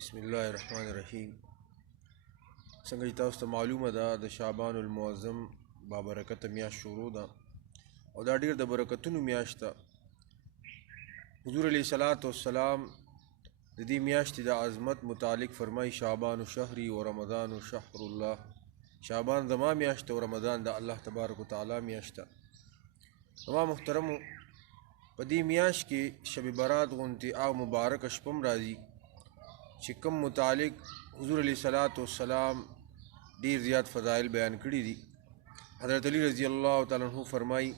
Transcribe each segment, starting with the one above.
بسم الله الرحمن الرحیم. څنګه چې تاسو ته معلومه ده د شعبان المعظم بابرکته میاشت شروع ده او دا ډیر د برکتونو میاشت ده. حضور علیه الصلاۃ والسلام د دې میاشتې د عظمت متعلق فرمایي شعبان شهری و رمضان شهر الله. شعبان زما میاشت او رمضان د الله تبارک وتعالی میاشت ده. زما محترمو، په دې میاشت کې شب برات غونډې او مبارک شپه راځي چې کوم متعلق حضور علیه الصلاۃ والسلام ډیر زیات فضائل بیان کړي دي. حضرت علی رضی الله تعالی عنہ فرمایي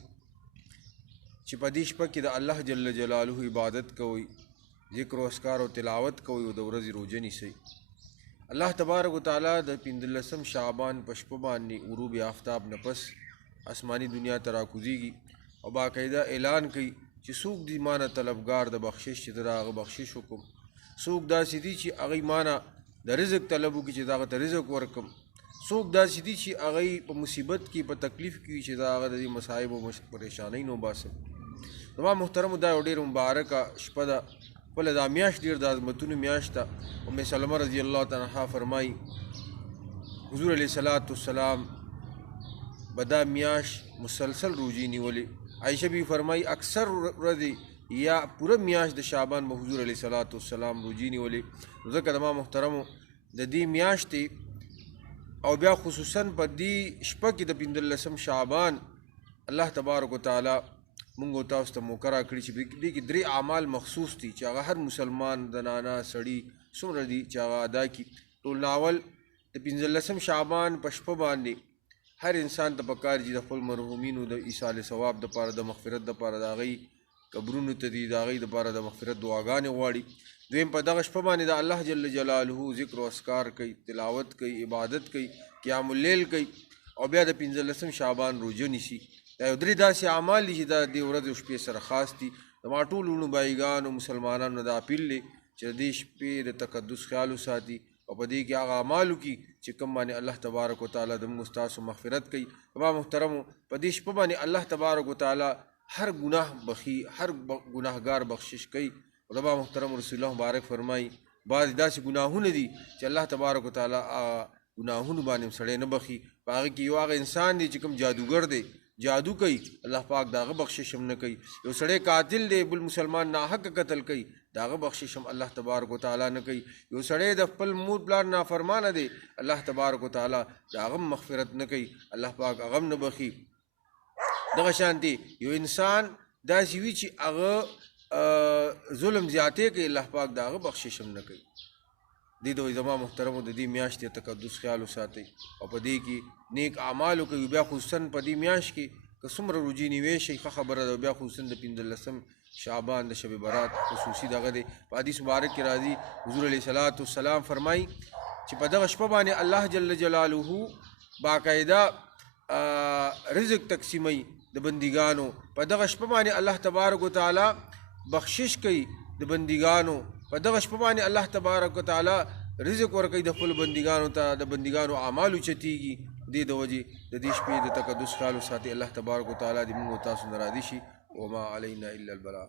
چې په دې شپه کې د الله جل جلاله عبادت کوئ، ذکر او اذکار او تلاوت کوئ او د ورځې روزه نیسئ. الله تبارک وتعالی د 15 شعبان په شپه باندې غروب آفتاب نه پس آسماني دنیا ته راکوزیږي او باقاعده اعلان کوي چې څوک دې مانه طلبګار د بخشش چې د هغه بخشش وکړم، څوک داسې دي چې هغوی مانه د رزق طلب وکړي چې د هغه ته رزق ورکړم، څوک داسې دي چې هغوی په مصیبت کې په تکلیف کې وي چې د هغه د دې مصایب او پریشانۍ نه وباسم. زما محترمو، دا یو ډېره مبارکه شپه ده. خپله دا میاشت ډېر د عظمتونو میاشت ده. ام سلمه رضی الله تعالی عنها فرمایي حضور علیه الصلاۃ والسلام به دا میاشت مسلسل روزې نیولې. عایشه بی فرمایي اکثر ورځې یا پوره میاشت د شعبان به حضور علیه الصلاۃ والسلام روزې نیولې. ځکه زما محترمو، د دې میاشتې او بیا خصوصا په دې شپه کې د 15 شعبان الله تبارک وتعالی مونږ او تاسو ته موقع راکړي چې دې کې 3 اعمال مخصوص دي چې هغه هر مسلمان زنانه سړي څومره دي چې هغه ادا کړي. ټول ناول د 15 شعبان په شپه باندې هر انسان ته پکار چې د خپل مرحومینو د ایصال ثواب دپاره، د مغفرت دپاره، د هغوی قبرونو ته دي د هغوی دپاره د مغفرت دعاګانې غواړي. دویم په دغه شپه باندې د الله جل جلاله ذکر و اذکار کوي، تلاوت کوي، عبادت کوي، قیام اللیل کوي او بیا د 15 شعبان روزه نیسي. دا یو 3 داسې اعمال دي چې دا د ورځې او شپې سره خاص دي. زما ټولو لوڼو بایګانو مسلمانانو دا اپیل دی چې د دې شپې د تقدس خیال وساتي او په دې کې هغه اعمال وکړي چې کوم باندې الله تبارک وتعالی د موږ ستاسو مغفرت کوي. زما محترمو، په دې شپه باندې الله تبارک وتعالی هر ګناه بخي، هر ګناهګار بخشش کوي. زما محترم رسول الله مبارک فرمایي بعض داسې ګناهونه دي چې الله تبارک وتعالی ګناهونو باندې سړی نه بخي. په هغې کې یو هغه انسان دی چې کوم جادوګر دی، جادو کوي، الله پاک د هغه بخشش هم نه کوي. یو سړی قاتل دی، بل مسلمان ناحقه قتل کوي، د هغه بخشش هم الله تبارک وتعالی نه کوي. یو سړی د خپل مور پلار نافرمانه دی، الله تبارک وتعالی د هغه مغفرت نه کوي، الله پاک هغه هم نه بخي. دغه شانتې یو انسان داسې وي چې هغه ظلم زیاتې کوي، الله پاک د هغه بخشش هم نه کوي. دې ته زما محترمو د دې میاشتې تقدس خیال وساتئ او په دې کې نیک اعمال وکړئ. بیا خصوصا په دې میاشت کې که څومره روزې نیوی شئ ښه خبره ده. بیا خصوصا د 15 شعبان د شب برات خصوصي دغه دی. په حدیث مبارک کې راځي حضور علیه الصلاۃ والسلام فرمایي چې په دغه شپه باندې الله جل جلاله باقاعده رزق تقسیموي د بندګانو. په دغه شپه باندې الله تبارک وتعالی بخشش کوي د بندګانو. په دغه شپه باندې الله تبارک وتعالی رزق ورکوي د خپل بندګانو ته، د بندګانو اعمال اوچتېږي. دې د وجې د دې شپې د تقدس خیال وساتئ. الله تبارک وتعالی دې موږ او تاسو نه راضي شي. وما علینا الا البلاغ.